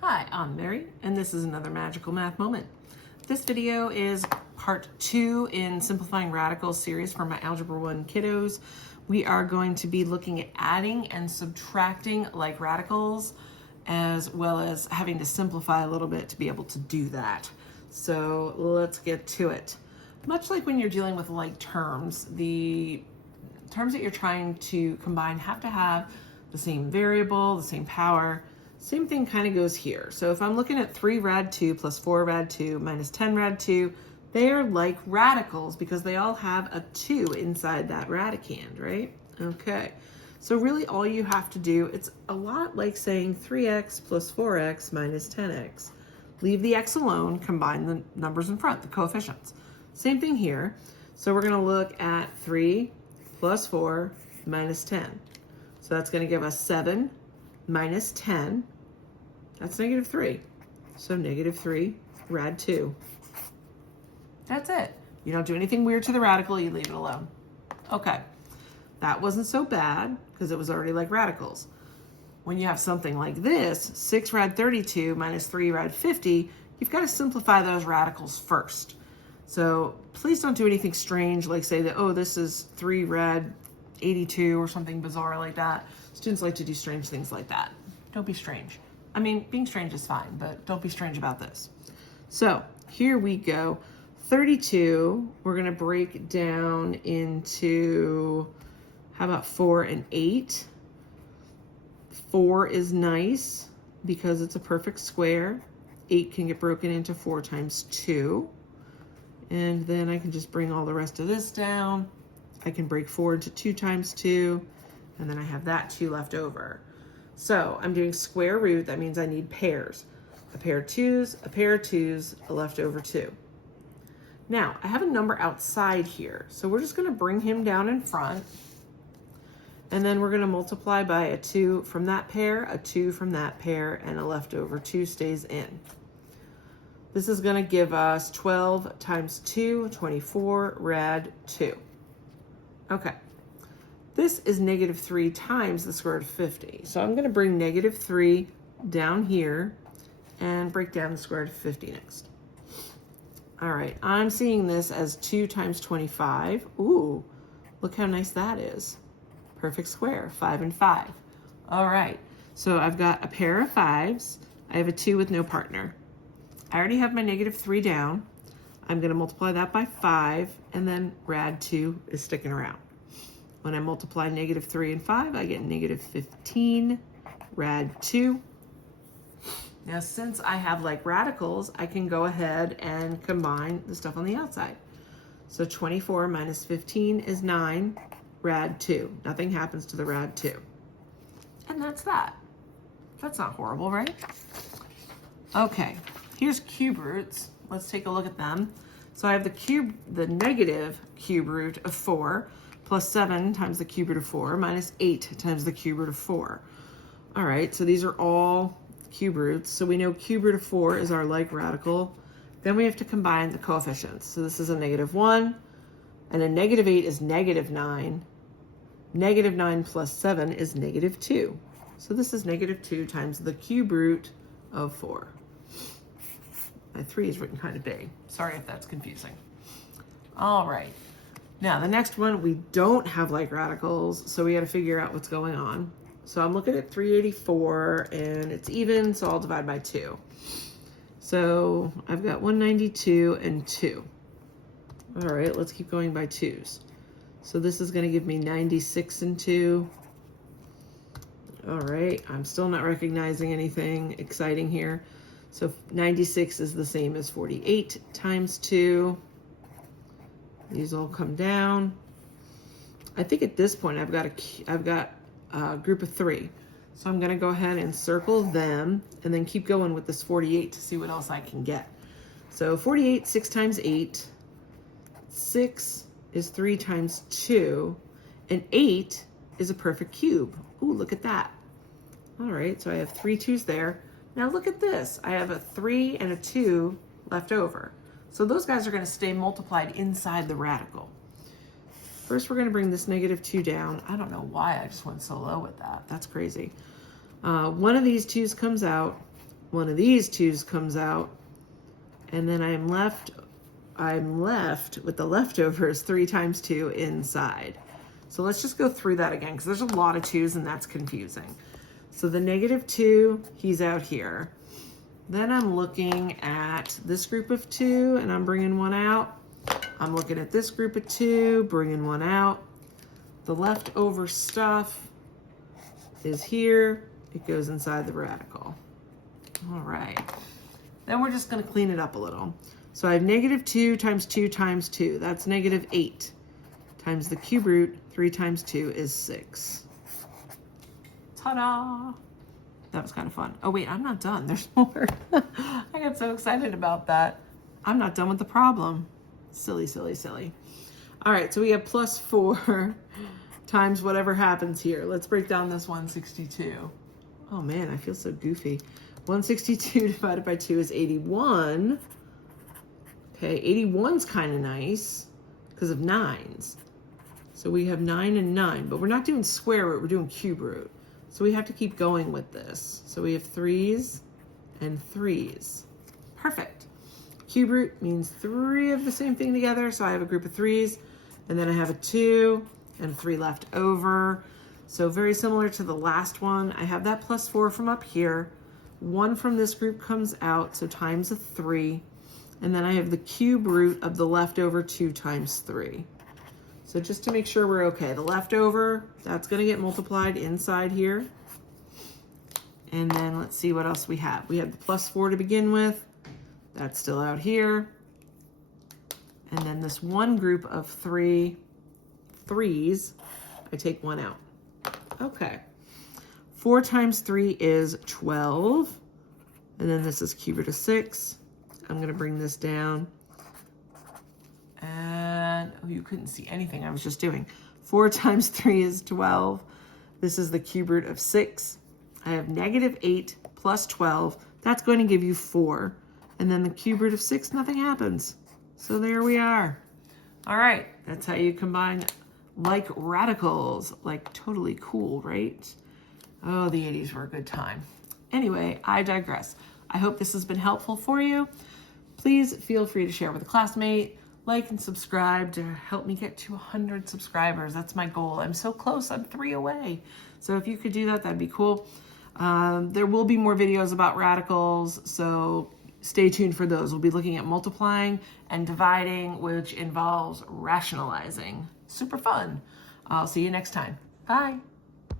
Hi, I'm Mary, and this is another magical math moment. This video is part 2 in Simplifying Radicals series for my Algebra 1 kiddos. We are going to be looking at adding and subtracting like radicals, as well as having to simplify a little bit to be able to do that. So let's get to it. Much like when you're dealing with like terms, the terms that you're trying to combine have to have the same variable, the same power. Same thing kind of goes here. So if I'm looking at 3 rad 2 plus 4 rad 2 minus 10 rad 2, they are like radicals because they all have a 2 inside that radicand, right? Okay. So really all you have to do, it's a lot like saying 3x plus 4x minus 10x. Leave the x alone, combine the numbers in front, the coefficients. Same thing here. So we're going to look at 3 plus 4 minus 10. So that's going to give us 7 minus 10, that's negative 3. So negative 3 rad 2. That's it. You don't do anything weird to the radical, you leave it alone. Okay, that wasn't so bad because it was already like radicals. When you have something like this, 6 rad 32 minus 3 rad 50, you've got to simplify those radicals first. So please don't do anything strange like say that, oh, this is 3 rad 82 or something bizarre like that. Students like to do strange things like that. Don't be strange. I mean, being strange is fine, but don't be strange about this. So here we go. 32, we're going to break down into, how about 4 and 8? 4 is nice because it's a perfect square. 8 can get broken into 4 times 2. And then I can just bring all the rest of this down. I can break 4 into 2 times 2, and then I have that 2 left over. So I'm doing square root, that means I need pairs. A pair of 2's, a pair of 2's, a leftover 2. Now, I have a number outside here, so we're just gonna bring him down in front, and then we're gonna multiply by a 2 from that pair, a 2 from that pair, and a leftover 2 stays in. This is gonna give us 12 times 2, 24 rad 2. Okay, this is negative 3 times the square root of 50. So I'm going to bring negative 3 down here and break down the square root of 50 next. All right, I'm seeing this as 2 times 25. Ooh, look how nice that is. Perfect square, 5 and 5. All right, so I've got a pair of 5's. I have a 2 with no partner. I already have my negative 3 down. I'm going to multiply that by 5, and then rad 2 is sticking around. When I multiply negative 3 and 5, I get negative 15 rad 2. Now, since I have like radicals, I can go ahead and combine the stuff on the outside. So 24 minus 15 is 9 rad 2. Nothing happens to the rad 2. And that's that. That's not horrible, right? Okay, here's cube roots. Let's take a look at them. So I have the negative cube root of 4 plus 7 times the cube root of 4 minus 8 times the cube root of 4. All right, so these are all cube roots. So we know cube root of 4 is our like radical. Then we have to combine the coefficients. So this is a negative 1, and a negative 8 is negative 9. Negative 9 plus 7 is negative 2. So this is negative 2 times the cube root of 4. My 3 is written kind of big. Sorry if that's confusing. All right. Now, the next one, we don't have like radicals, so we got to figure out what's going on. So I'm looking at 384, and it's even, so I'll divide by 2. So I've got 192 and 2. All right, let's keep going by 2's. So this is going to give me 96 and 2. All right, I'm still not recognizing anything exciting here. So 96 is the same as 48 times 2. These all come down. I think at this point I've got a group of 3. So I'm going to go ahead and circle them and then keep going with this 48 to see what else I can get. So 48, 6 times 8. 6 is 3 times 2. And 8 is a perfect cube. Ooh, look at that. All right, so I have 3 2's there. Now look at this. I have a 3 and a 2 left over. So those guys are going to stay multiplied inside the radical. First, we're going to bring this negative 2 down. I don't know why I just went so low with that. That's crazy. One of these 2's comes out. one of these 2's comes out, and then I'm left with the leftovers 3 times 2 inside. So let's just go through that again, because there's a lot of 2's and that's confusing. So the -2, he's out here. Then I'm looking at this group of 2 and I'm bringing 1 out. I'm looking at this group of 2, bringing 1 out. The leftover stuff is here. It goes inside the radical. All right. Then we're just going to clean it up a little. So I have -2 times 2 times 2. That's -8 times the cube root. 3 times 2 is 6. Ta-da! That was kind of fun. Oh wait, I'm not done. There's more. I got so excited about that. I'm not done with the problem. Silly, silly, silly. All right, so we have +4 times whatever happens here. Let's break down this 162. Oh man, I feel so goofy. 162 divided by 2 is 81. Okay, 81's kind of nice because of 9's. So we have 9 and 9, but we're not doing square root, we're doing cube root. So we have to keep going with this. So we have 3's and 3's. Perfect. Cube root means 3 of the same thing together. So I have a group of 3's, and then I have a 2 and 3 left over. So very similar to the last one. I have that +4 from up here. 1 from this group comes out, so times a 3. And then I have the cube root of the leftover 2 times 3. So just to make sure we're okay, the leftover, that's going to get multiplied inside here. And then let's see what else we have. We have the +4 to begin with. That's still out here. And then this one group of 3 3's, I take 1 out. Okay. 4 times 3 is 12. And then this is cube root of 6. I'm going to bring this down. And oh, you couldn't see anything I was just doing. 4 times 3 is 12. This is the cube root of 6. I have -8 plus 12. That's going to give you 4. And then the cube root of 6, nothing happens. So there we are. All right, that's how you combine like radicals. Like totally cool, right? Oh, the 80s were a good time. Anyway, I digress. I hope this has been helpful for you. Please feel free to share with a classmate, like and subscribe to help me get to 100 subscribers. That's my goal. I'm so close, I'm 3 away. So if you could do that, that'd be cool. There will be more videos about radicals, so stay tuned for those. We'll be looking at multiplying and dividing, which involves rationalizing. Super fun. I'll see you next time. Bye.